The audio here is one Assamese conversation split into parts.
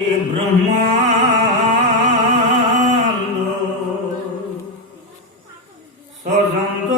ব্ৰহ্মাণ্ড সজন্ত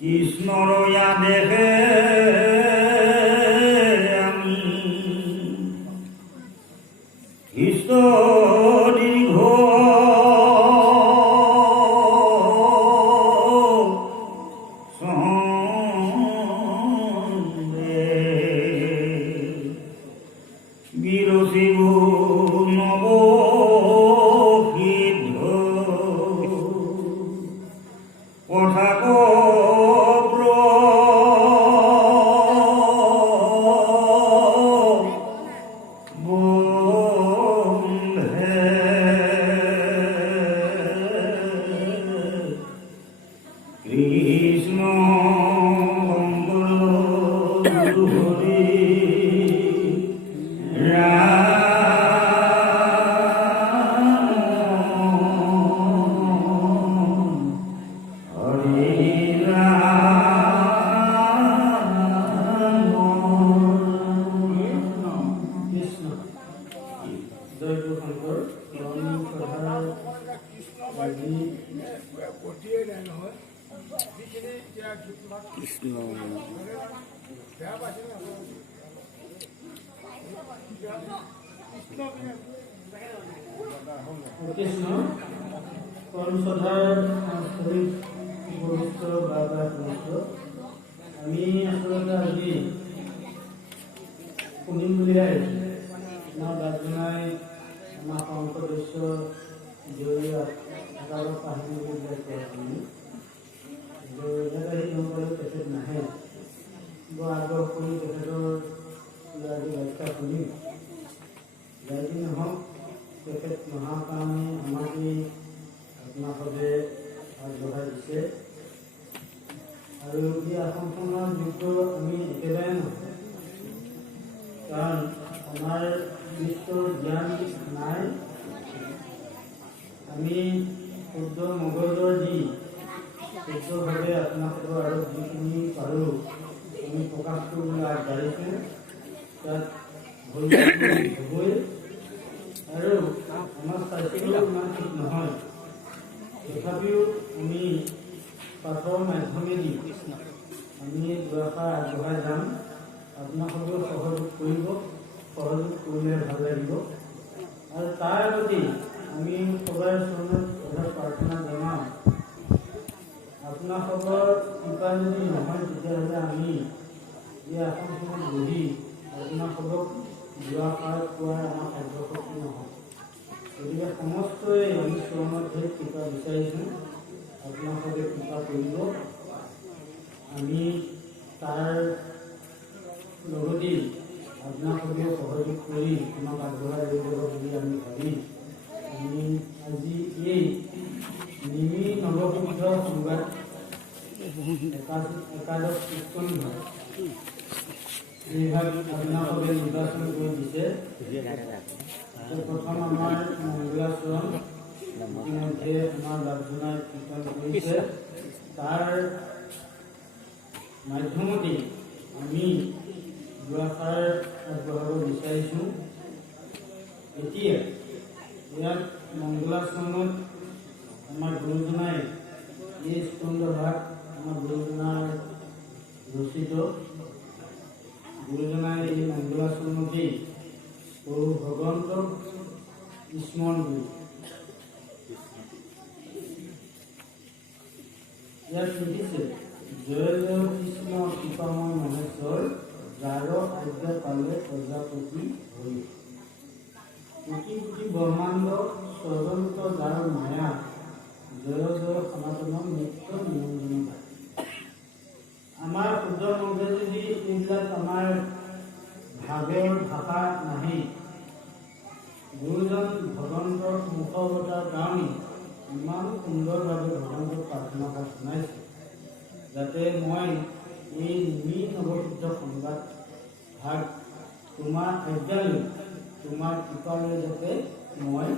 কৃষ্ণৰয়া দেখে আমি কৃষ্ণ দীৰ্ঘ বিৰসিব নব কথা কৃষ্ণ হৰি কৃষ্ণ কৃষ্ণ কৰ্মসভাৰ সাংস্কৃতিক গুৰুত্ব বা গুৰুত্ব আমি আচলতে আজি শুনিম বুলি আহিছোঁ। আমাৰ বাজনাই আমাৰ সদস্য জড়িত কাহিনী শুনি তেখেত নাহে বৰ আগ্ৰহ কৰি তেখেতৰ ব্যাখ্যা শুনিম। যাই নহওক তেখেত নহাৰ কাৰণে আমাক এই আত্মাসৱে আগবঢ়াই দিছে আৰু এই আসনখনৰ যোগ্য আমি একেবাৰে নহয়, কাৰণ আমাৰ নিশ্চয় জ্ঞান নাই। আমি শুদ্ধ মগজ বিশ্বভাৱে আপোনালোকৰ আৰু যিখিনি পাৰোঁ আমি প্ৰকাশ কৰিবলৈ আগবাঢ়িছোঁ। তাত হ'বই আৰু আমাৰ স্বাস্থ্যও ইমান ঠিক নহয়, তথাপিও আমি পাঠৰ মাধ্যমেদি আমি দুআষাৰ আগবঢ়াই যাম। আপোনালোকেও সহযোগ কৰিব, সহযোগ কৰিলে ভাল লাগিব। আৰু তাৰ প্ৰতি আমি সবাই চৰণত সদায় প্ৰাৰ্থনা জনাওঁ, আপোনালোকৰ কৃপা যদি নহয় তেতিয়াহ'লে আমি এই আসনখনত বহি আপোনালোকক দুআষাৰ কোৱাৰ আমাৰ কাৰ্যশক্তি নহয়। গতিকে সমস্তই আমি চৰণত সেই কৃপা বিচাৰিছোঁ, আপোনালোকে কৃপা কৰিব। আমি তাৰ লগতেই আপোনালোকেও সহযোগ কৰি আমাক আগবঢ়াই লৈ যাব বুলি আমি ভাবি আমি আজি এই নিমি নৱসিদ্ধ সংবাদ একাদশ স্কন্ধ এইভাগ আপোনালোকে নিৰ্বাচন কৰি দিছে। প্ৰথম আমাৰ মংগলাচৰণ ইতিমধ্যে আমাৰ লাভজনাই কীৰ্তন কৰিছে, তাৰ মাধ্যমতে আমি দুআষাৰ আগবঢ়াব বিচাৰিছোঁ। এতিয়া ইয়াত মংগলাচৰণত আমাৰ গুৰুজনাই এই স্কন্ধ ভাগ আমাৰ গুৰুজনাৰ ৰচিত। গুৰুজনাই এই মংগলাচৰণতেই প্ৰভু ভগৱন্তক স্মৰণ কৰি ইয়াত লিখিছে, জয় জয় কৃষ্ণ কৃপাময় মহেশ্বৰ, যাৰ আজ্ঞা পালে প্ৰজাপতি হৈ। কোটি কোটি ব্ৰহ্মাণ্ড স্বজন্ত যাৰ মায়া, জয় জয় সনাতন নিত্য নিৰঞ্জন পায়। আমাৰ শুদ্ধ মংগলেদি এইবিলাক আমাৰ ভাগৰ ভাষা নাহে। গুৰুজন ভগৱন্তৰ মুখৱতাৰ কাৰণে ইমান সুন্দৰভাৱে ভগৱন্তক প্ৰাৰ্থনা শুনাইছে, যাতে মই এই নিমি নৱসিদ্ধ সংবাদ ভাগ তোমাৰ আজ্ঞালৈ, তোমাৰ কৃপালৈ যাতে মই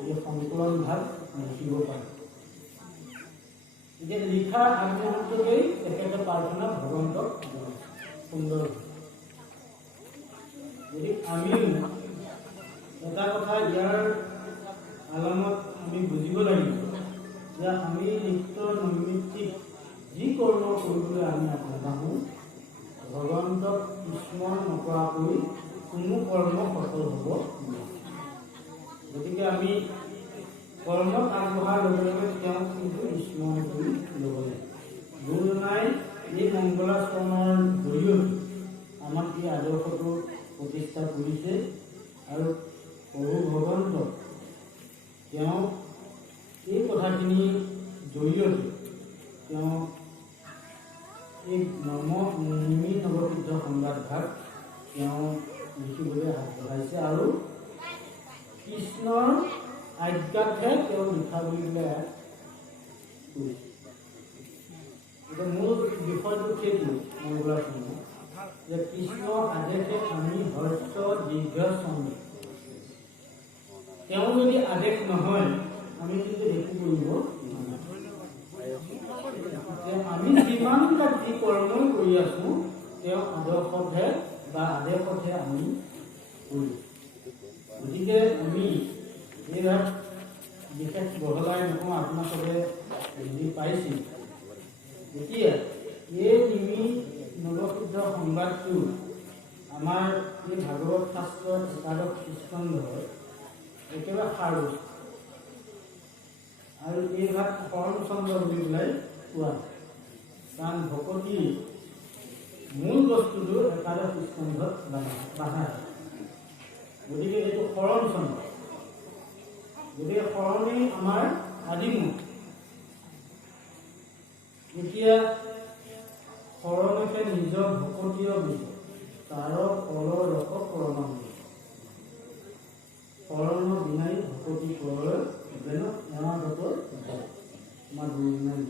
এই সংকলন ভাগ লিখিব পাৰোঁ। এতিয়া লিখা আগমুহূৰ্ততেই তেখেতে প্ৰাৰ্থনা ভগৱন্তক সুন্দৰ। যদি আমি এটা কথা ইয়াৰ আলামত আমি বুজিব লাগিব যে আমি নিত্য নৈমিত্তিক যি কৰ্ম কৰিবলৈ আমি আগবাঢ়োঁ, ভগৱন্তক স্মৰণ নকৰাকৈ কোনো কৰ্ম সফল হ'ব নোৱাৰে। গতিকে আমি কৰ্মত আগবঢ়াৰ লগে লগে তেওঁক কিন্তু স্মৰণ কৰি ল'ব লাগে। গুৰুজনাই এই মংগলাচৰণৰ জৰিয়তে আমাক এই আদৰ্শটো প্ৰতিষ্ঠা কৰিছে আৰু প্ৰভু ভগৱন্তক তেওঁ এই কথাখিনিৰ জৰিয়তে তেওঁ এই নিমি নৱসিদ্ধ সংবাদ ভাগ তেওঁ লিখিবলৈ আগবঢ়াইছে আৰু কৃষ্ণৰ আজ্ঞাতহে তেওঁ লিখা বুলি পেলাই কৰিছে। এতিয়া মূল বিষয়টো সেইটো মংগলাচৰণৰ যে কৃষ্ণ আদেশে আমি হৰ্ষ দীৰ্ঘ চন্দ্ৰ। তেওঁ যদি আদেশ নহয় আমি কিন্তু একো কৰিব নোৱাৰোঁ। আমি যিমানটা যি কৰ্মই কৰি আছোঁ তেওঁ আদৰ্শতহে বা আদেশতহে আমি কৰিছোঁ। গতিকে আমি এইভাগ বিশেষ বহলাই নকওঁ, আপোনালোকে বুজি পাইছিল। এতিয়া এই নিমি নৱসিদ্ধ সংবাদটো আমাৰ এই ভাগৱত শাস্ত্ৰ একাদশ স্কন্ধৰ একেবাৰে সাৰ বস্তু আৰু এই ভাগ শৰণ চন্দ্ৰ বুলি পেলাই কোৱা, কাৰণ ভকতিৰ মূল বস্তুটো একাদশ স্কন্ধত বাধা। গতিকে এইটো শৰণ চন্দ্ৰ। গতিকে শৰণেই আমাৰ আদিমূল। এতিয়া শৰণকে নিজৰ ভকতীয় বিজয়, তাৰ ফল ৰস শৰণ শৰণ বিনাই ভকতি কৰ যেন এমাৰ আমাৰ গুৰুজনাই।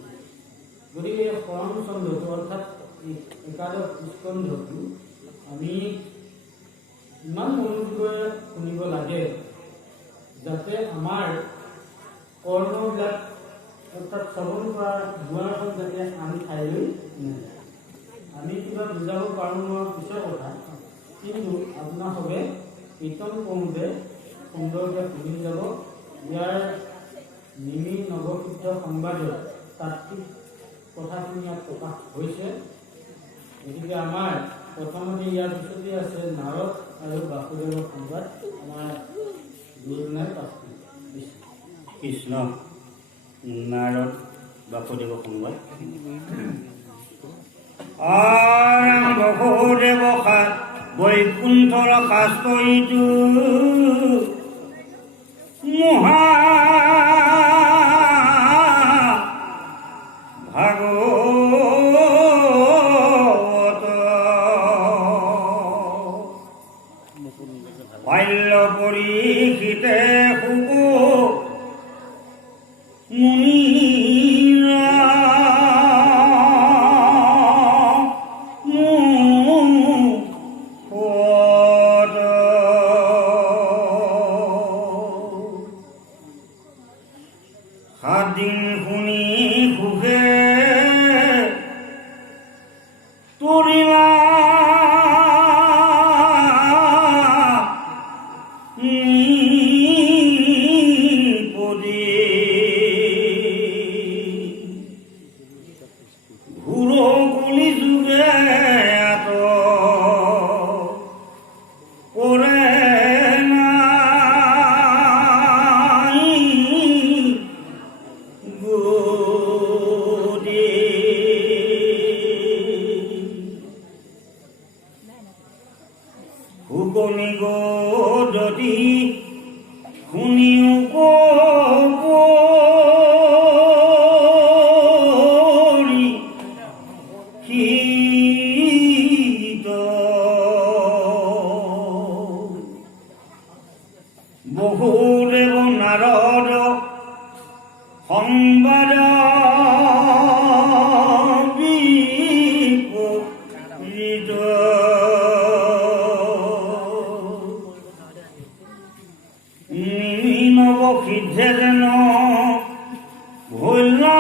গতিকে এই শৰণ চন্দ্ৰটো অৰ্থাৎ একাদশ স্কন্ধটো আমি ইমান মনোযোগেৰে শুনিব লাগে যাতে আমাৰ কৰ্মবিলাক অৰ্থাৎ শ্ৰৱণ কৰা দুৱাৰখন যাতে আমি ঠাইলৈ নাযায়। আমি কিবা বুজাব পাৰোঁ নোৱাৰ পিছৰ কথা, কিন্তু আপোনালোকে কীৰ্তন কৰোঁতে সুন্দৰকৈ শুনি যাব। ইয়াৰ নিমি নৱসিদ্ধ সংবাদত তাত্ত্বিক কথাখিনি ইয়াত প্ৰকাশ হৈছে। গতিকে আমাৰ প্ৰথমতে ইয়াৰ পিছতে আছে নাৰদ আৰু বাসুদেৱৰ সংবাদ। আমাৰ গুৰুজনাই পাঠ কৰিছে। কৃষ্ণ নাৰদ বাসুদেৱ সংবাদ। বাসুদেৱ বৈকুণ্ঠৰ শাস্ত্ৰইটো মহা ভাগৱত বাল্য পৰীক্ষিতে শুক মুনি বহুদেৱ নাৰদ সংবাদ বিপৰীত নৱসিদ্ধে যেন ভোলা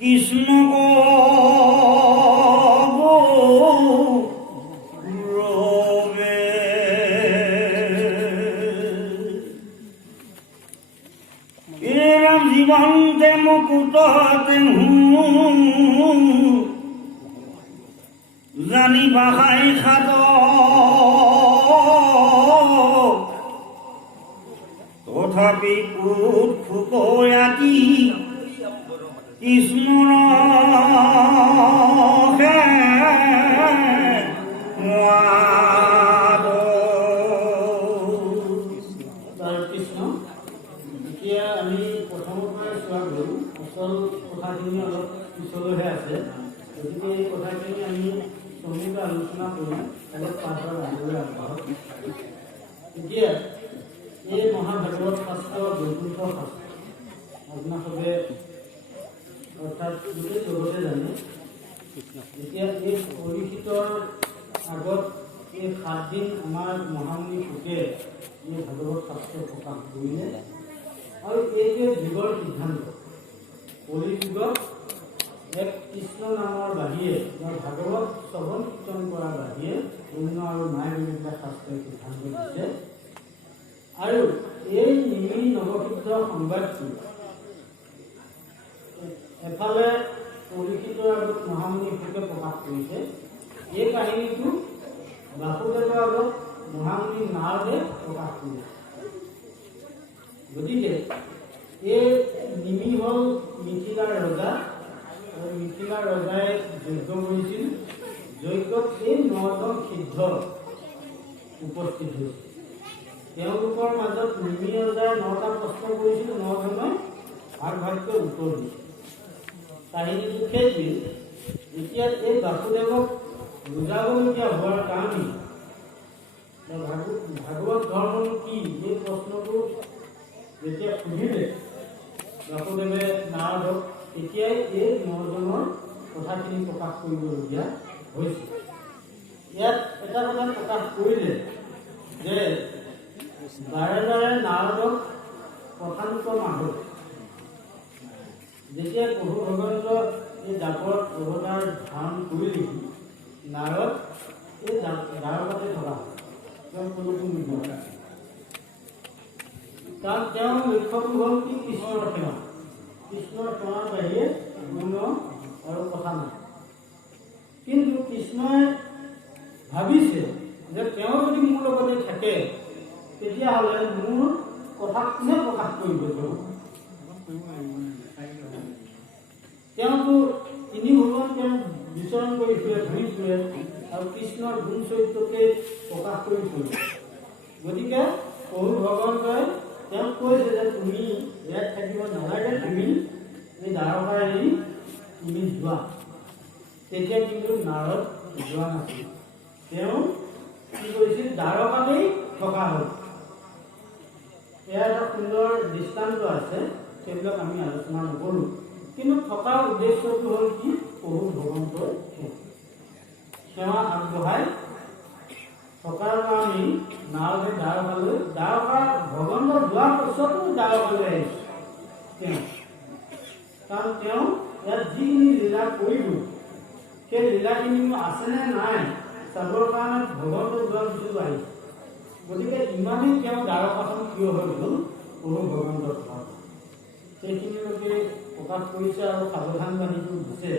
কৃষ্ণ জীবন্তে মুকুটতে জানি বাহাই খাদ তথাপি পুত ফুকয়াতি কৃষ্ণ এতিয়া আমি প্ৰথমৰ পৰাই চোৱা গ'লো, আচল কথাখিনি অলপ পিছলৈহে আছে। গতিকে এই কথাখিনি আমি চমুকৈ আলোচনা কৰিম, অলপ পাঠৰ আনিবলৈ আগবাঢ়ক। এতিয়া এই মহাভাগৱত শাস্ত্ৰ বৈকুণ্ঠ শাস্ত্ৰ আপোনালোকে অৰ্থাৎ গোটেই জগতে জানে। এতিয়া এই পৰীক্ষিতৰ আগত এই 7 দিন আমাৰ মহামুনি শুকে এই ভাগৱত শাস্ত্ৰ প্ৰকাশ কৰিলে। আৰু এইটোৱে যুগৰ সিদ্ধান্ত। কলি যুগত এক কৃষ্ণ নামৰ বাহিৰে বা ভাগৱত শ্ৰৱণ কীৰ্তন কৰাৰ বাহিৰে অন্য আৰু নাই বুলি পেলাই শাস্ত্ৰই সিদ্ধান্ত দিছে। আৰু এই নিমি নৱসিদ্ধ সংবাদটো এফালে পৰীক্ষিতৰ আগত মহামুনি শুকে প্ৰকাশ কৰিছে, এই কাহিনীটো বাসুদেৱৰ আগত মহামুনি নাৰদে প্ৰকাশ কৰিছে। গতিকে এই নিমি হ'ল মিথিলাৰ ৰজা আৰু মিথিলাৰ ৰজাই যজ্ঞ কৰিছিল। যজ্ঞত এই 9জন সিদ্ধ উপস্থিত হৈছিল। তেওঁলোকৰ মাজত নিমি ৰজাই 9টা প্ৰশ্ন কৰিছিল, 9জনে ভাগ ভাগকৈ উত্তৰ দিছিল। কাহিনীটো সেইটোৱেই। এতিয়া এই বাসুদেৱক বুজাবলগীয়া হোৱাৰ কাৰণে ভাগৱত ধৰ্মটো কি এই প্ৰশ্নটো যেতিয়া সুধিলে বাসুদেৱে নাৰদক, তেতিয়াই এই 9জনৰ কথাখিনি প্ৰকাশ কৰিবলগীয়া হৈছিল। ইয়াত এটা কথা প্ৰকাশ কৰিলে যে বাৰে বাৰে নাৰদক প্ৰথান্ত মাধৱ যেতিয়া প্ৰভু ভগৱন্ত এই জাপত অৱতাৰ ধাৰণ কৰিলেহি, নাৰদ এই দ্বাৰকাতে থকা তেওঁ কোনো নোযোৱা। কাৰণ তেওঁৰ লক্ষ্যটো হ'ল কি? কৃষ্ণৰ সেৱা। কৃষ্ণৰ সেৱাৰ বাহিৰে অন্য আৰু কথা নাই। কিন্তু কৃষ্ণই ভাবিছে যে তেওঁ যদি মোৰ লগতে থাকে তেতিয়াহ'লে মোৰ কথা কোনে প্ৰকাশ কৰিব? তেওঁতো 3 ভুৱন তেওঁ বিচৰণ কৰি ফুৰে, ঘূৰি ফুৰে আৰু কৃষ্ণৰ গুণ চৰিত্ৰকে প্ৰকাশ কৰি ফুৰে। গতিকে প্ৰভু ভগৱন্তই তেওঁক কৈছে যে তুমি ইয়াত থাকিব নালাগে, তুমি এই দ্বাৰকা এৰি তুমি যোৱা। তেতিয়া কিন্তু নাৰদ যোৱা নাছিল। তেওঁ কি কৰিছিল? দ্বাৰকাতেই থকা হ'ল। এয়া এটা সুন্দৰ দৃষ্টান্ত আছে, সেইবিলাক আমি আলোচনা নকৰোঁ। কিন্তু থকাৰ উদ্দেশ্যটো হ'ল কি? প্ৰভু ভগৱন্তৰ সেৱা আগবঢ়াই থকাৰ কাৰণে নাৰদে দ্বাৰকা ভগৱন্ত যোৱাৰ পিছতো দ্বাৰকালৈ আহিছে তেওঁ। কাৰণ তেওঁ ইয়াত যিখিনি লীলা কৰিব সেই লীলাখিনি আছেনে নাই চাবৰ কাৰণে ভগৱন্ত যোৱাৰ পিছতো আহিছে। গতিকে ইমানেই তেওঁ দ্বাৰকাখন কিয় হৈ গ'ল? প্ৰভু ভগৱন্তৰ ভাৱ সেইখিনিলৈকে প্ৰকাশ কৰিছে আৰু সাৱধান বাণীটো দিছে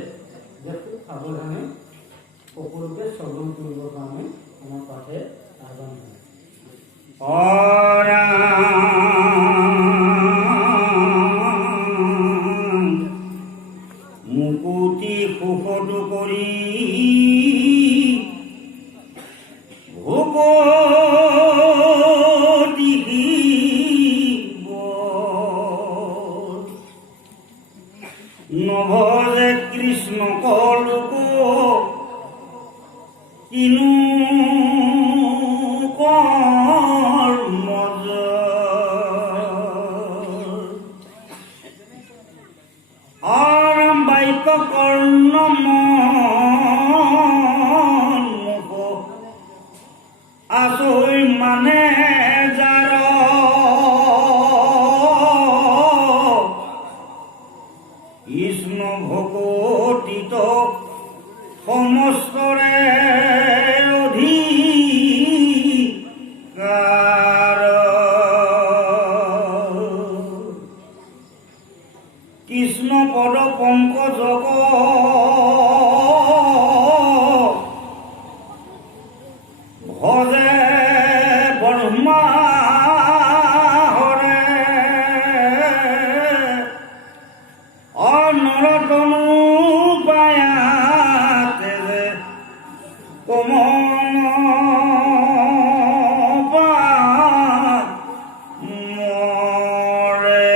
যে খুব সাৱধানে সকলোকে শ্ৰৱণ কৰিবৰ কাৰণে আমাৰ পাঠে আহ্বান জনায়। মুকুতি সুখটো কৰি নভজে কৃষ্ণ কলোক কিনো কৰ্মজ আৰাম বাক্য কৰ্ণ মুখ আচৈ মানে যাৰ কৃষ্ণ ভকতিত সমস্তৰে অধিকাৰ কৃষ্ণ পদ পংকজক ভজে ব্ৰহ্মা নৰতম পায়াতে কমন মৰে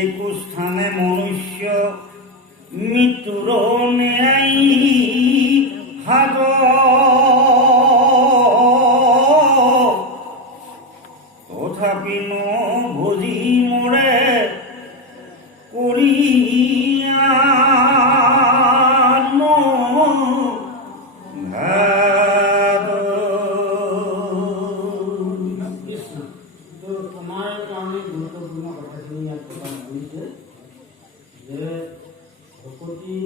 একুশ স্থানে মনুষ্য মৃত্যুৰ ন্যায় হাত তথাপি ভোজি মৰে কৰিয়া কৃষ্ণ তো আমাৰ কাৰণে গুৰুত্বপূৰ্ণ কথাখিনি ইয়াত প্ৰকাশ কৰিছে যে ভকতি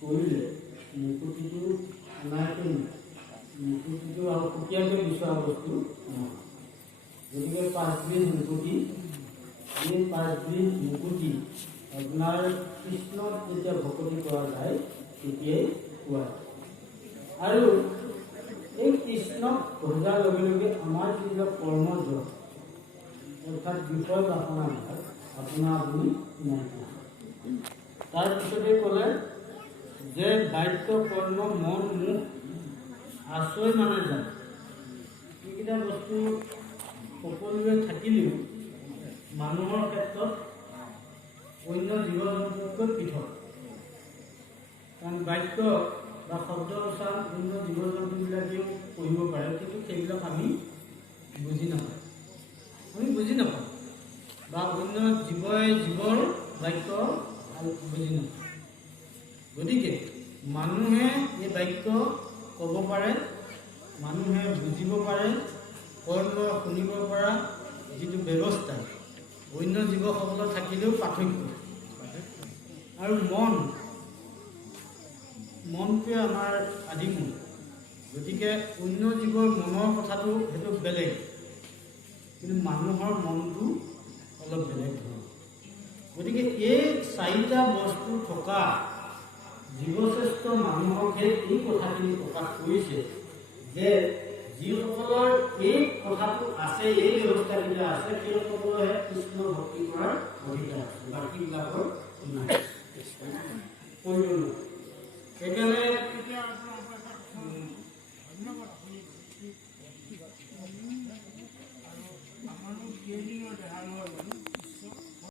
কৰিলে মুকুতিটো অনায়াসেই মুকুতিটো আৰু সুকীয়াকৈ বিচৰা বস্তু নহয়। গতিকে 5বিধ মুকুতি, এই 5বিধ মুকুতি আপোনাৰ কৃষ্ণক যেতিয়া ভকতি কৰা যায় তেতিয়াই পোৱা যায়। আৰু এই কৃষ্ণক ভজাৰ লগে লগে আমাৰ যিবিলাক কৰ্মজ অৰ্থাৎ বিপদ বাসনাবিলাক আপোনাৰ আপুনি নাইকিয়া হয়। তাৰপিছতে ক'লে যে বাক্য কৰ্ম মন মুখ আশ্ৰয় মানে যায়। এইকেইটা বস্তু সকলোৱে থাকিলেও মানুহৰ ক্ষেত্ৰত অন্য জীৱ জন্তুতকৈ পৃথক। কাৰণ বাক্য বা শব্দ উচ্চাৰণ অন্য জীৱ জন্তুবিলাকেও পঢ়িব পাৰে, কিন্তু সেইবিলাক আমি বুজি নাপাওঁ। বা অন্য জীৱৰ বাক্য বুজি নাপায়। গতিকে মানুহে এই বাক্য ক'ব পাৰে, মানুহে বুজিব পাৰে, কৰ্ম শুনিব পৰা যিটো ব্যৱস্থা অন্য জীৱসকলৰ থাকিলেও পাৰ্থক্য। আৰু মনটোৱে আমাৰ আদিমূল। গতিকে অন্য জীৱৰ মনৰ কথাটো সেইটো বেলেগ, কিন্তু মানুহৰ মনটো অলপ বেলেগ ধৰণৰ। গতিকে এই চাৰিটা বস্তু থকা জীৱশ্ৰেষ্ঠ মানুহকহে এই কথাখিনি প্ৰকাশ কৰিছে যে যিসকলৰ এই কথাটো আছে, এই ব্যৱস্থাকেইটা আছে, সেইসকলৰহে কৃষ্ণ ভক্তি কৰাৰ অধিকাৰ আছে, বাকীবিলাকৰ নাই। সেইকাৰণে